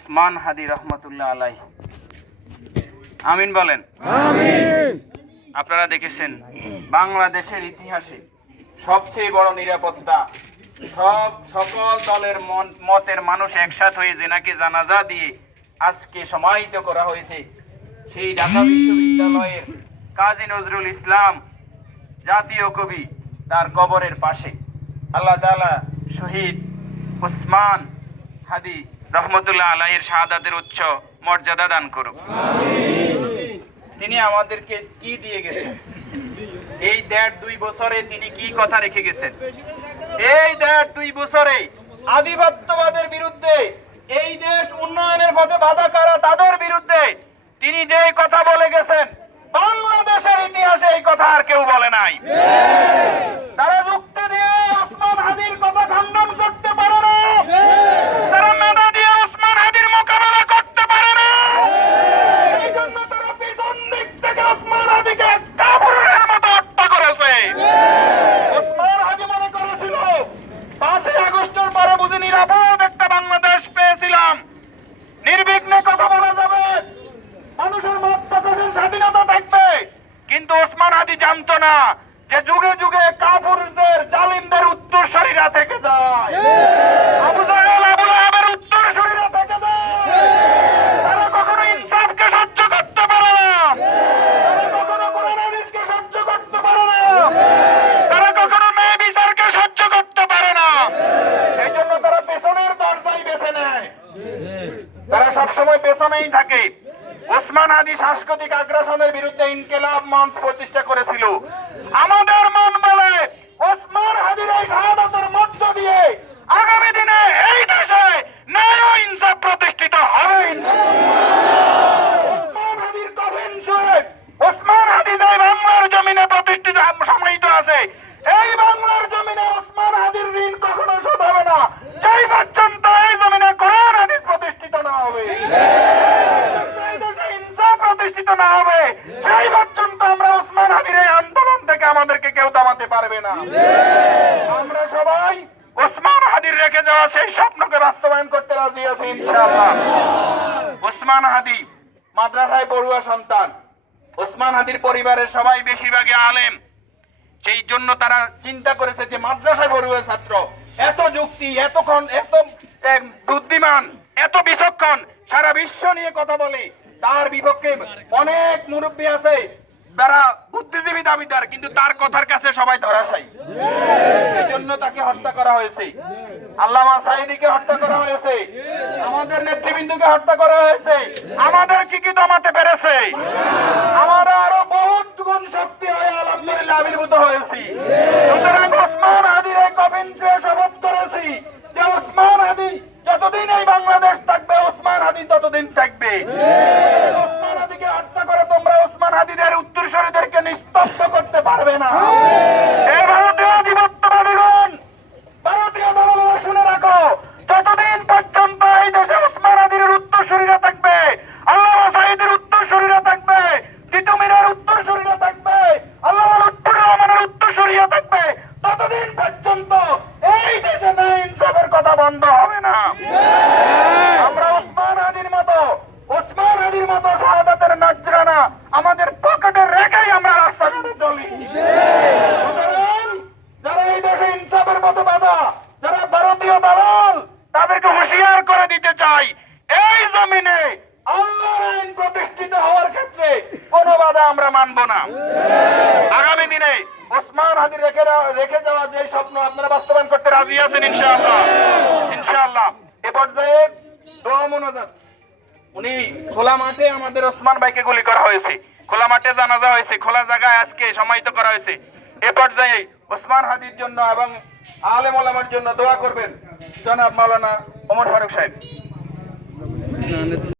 ওসমান হাদি রহমতুল্লাহ আলাইহ। আমিন বলেন। আমিন। আপনারা দেখেছেন বাংলাদেশের ইতিহাসে সবচেয়ে বড় নিরাপত্তা, সকল দলের মতের মানুষ একসাথ হয়ে জেনাকে জানাজা দিয়ে আজকে সমাহিত করা হয়েছে সেই ঢাকা বিশ্ববিদ্যালয়ের কাজী নজরুল ইসলাম জাতীয় কবি তার কবরের পাশে। আল্লাহ তাআলা শহীদ ওসমান হাদি রহমতুল্লাহ আলাইহির শাহাদাতের উচ্চ মর্যাদা দান করুক। তিনি আমাদেরকে কি দিয়ে গেছেন? এই 1.5-2 বছরে তিনি কি কথা রেখে গেছেন? এই 1.5-2 বছরে আধিপত্যবাদের বিরুদ্ধে, এই দেশ উন্নয়নের পথে বাধা করা তাদের বিরুদ্ধে তিনি যে কথা বলে গেছেন, বাংলাদেশের ইতিহাসে এই কথা আর কেউ বলে নাই। তারা যুক্তি দিয়ে ওসমান হাদির কথা খণ্ডন করতে পারে না, তারা মেধা দিয়ে ওসমান হাদির মোকাবেলা করতে পারে না। এই জন্য তারা পিছন দিক থেকে ওসমান হাদিকে কাপুরুষের মতো হত্যা করেছে। ওসমান হাদি মনে করেছিল 5ই আগস্টের পরে বুঝি নিরাপদ একটা বাংলাদেশ পেয়েছিলাম, নির্বিঘ্নে কথা বলা যাবে, মানুষের মত প্রকাশের স্বাধীনতা থাকবে। কিন্তু ওসমান হাদি জানতো না যে যুগে যুগে কাপুরুষদের, জালিমদের উত্তরসূরিরা থেকে যায়, আবু জাহেল আবু লাহাবের উত্তরসূরিরা থেকে যায়। তারা কখনো ইনসাফকে সহ্য করতে পারে না, তারা কখনো কোরআন হাদিসকে সহ্য করতে পারে না, তারা কখনো ন্যায় বিচারকে সহ্য করতে পারে না। এই জন্য তারা পেছনের দরজাই বেছে নেয়, তারা সবসময় পেছনেই থাকে। ওসমান হাদি সাংস্কৃতিক আগ্রাসনের বিরুদ্ধে ইনকিলাব মঞ্চ প্রতিষ্ঠা করেছিল। আমাদের মন বলে ওসমান হাদির এই শাহাদাতের মধ্য দিয়ে আগামী দিনে এই দেশে ন্যায় ও ইনসাফ প্রতিষ্ঠিত হবে। ওসমান হাদির কফিন ছুঁয়ে ওসমান হাদি যে বাংলার জমিনে প্রতিষ্ঠিত সমাহিত আছে, এই বাংলার জমিনে ওসমান হাদির ঋণ কখনো শোধ হবে না, যেই পর্যন্ত এই জমিনে কোরআন হাদিস প্রতিষ্ঠিত না হবে, প্রতিষ্ঠিত না হবে, সেই পর্যন্ত আমরা ওসমান হাদির এই আন্দোলন থেকে আমাদেরকে কেউ থামাতে পারবে না। আমরা সবাই ওসমান হাদির রেখে যাওয়া সেই স্বপ্নকে বাস্তবায়ন করতে রাজি আছি ইনশাআল্লাহ। ওসমান হাদি মাদ্রাসায় পড়ুয়া সন্তান, ওসমান হাদির পরিবারের সবাই বেশিরভাগই আলেম। সেই জন্য তারা চিন্তা করেছে যে মাদ্রাসায় পড়ুয়া ছাত্র এত যুক্তি, এত বুদ্ধিমান, এত বিচক্ষণ, সারা বিশ্ব নিয়ে কথা বলে, তার বিপক্ষে অনেক মুরব্বী আছে যারা বুদ্ধিজীবী দাবিদার, কিন্তু তার কথার কাছে সবাই ধরাশায়ী। এই জন্য তাকে হত্যা করা হয়েছে, আল্লামা সাঈদীকে হত্যা করা হয়েছে, আমাদের নেতৃবৃন্দকে হত্যা করা হয়েছে। আমাদের কি দমাতে পেরেছে? আমরা আরো বহুত গুণ শক্তি হয়ে আলহামদুলিল্লাহ আবির্ভূত হয়েছি। সুতরাং ওসমান হাদির এই কফিন ছুঁয়ে শপথ করেছি যে ওসমান হাদি যতদিন এই বাংলাদেশ থাকবে, ওসমান হাদি ততদিন থাকবে। ওসমান হাদিকে হত্যা করে তোমরা ওসমান হাদিদের উত্তরসূরিদেরকে নিস্তব্ধ করতে পারবে না। এই ভারতীয় আধিপত্যবাদীগণ, ভারতীয় দলরা শুনে রাখো, যতদিন পর্যন্ত এই দেশে ওসমান হাদির উত্তরসূরিরা থাকবে, আল্লামা সাঈদীর উত্তরসূরিরা থাকবে, তিতুমীরের উত্তরসূরিরা থাকবে, আল্লামা লুৎফর রহমানের উত্তরসূরিরা থাকবে, ততদিন পর্যন্ত এই দেশে ন্যায় ইনসাফের কথা বন্ধ হবে না। আমরা ওসমান হাদির মতো শাহাদাতের নজরানা আমাদের পকেটে রেখেই আমরা রাস্তা দিয়ে চলি। যারা এই দেশে ইনসাফের পথে বাধা, যারা ভারতীয় দালাল, তাদেরকে হুঁশিয়ার করে দিতে চাই, এই জমিনে আল্লাহর আইন প্রতিষ্ঠিত হওয়ার ক্ষেত্রে কোনো বাধা আমরা মানব না। আগামী দিনে ওসমান হাদি রেখে যাওয়া যে স্বপ্ন আপনারা বাস্তবায়ন করতে রাজি আছেন ইনশাআল্লাহ। ইনশাআল্লাহ এ পর্যায়ে দোয়া মোনাজাত। উনি খোলা মাঠে আমাদের ওসমান ভাইকে গুলি করা হয়েছে, খোলা মাঠে জানাজা হয়েছে, খোলা জায়গায় আজকে সমাহিত করা হয়েছে। এ পর্যায়ে ওসমান হাদির জন্য এবং আলেম ওলামার জন্য দোয়া করবেন জনাব মাওলানা ওমর ফারুক সাহেব।